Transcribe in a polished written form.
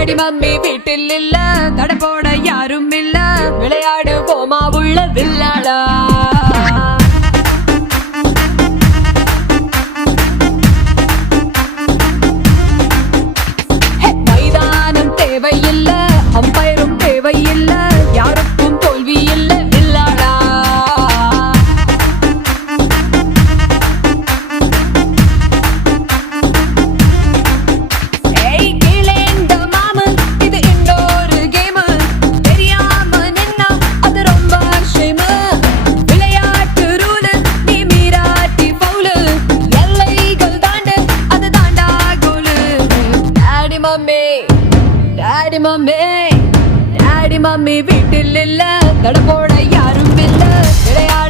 Daddy mummy வீட்டில் இல்ல, தட போட யாரும் இல்ல, விளையாடு போமா உள்ள வில்லாடா. மைதானம் தேவையில்ல, அம்பயரும் தேவையில்ல, யாருக்கும் தோல்வி இல்ல வில்லாடா. டாடி மம்மி வீட்டில் இல்ல, தட போட யாரும் இல்ல, விளையாட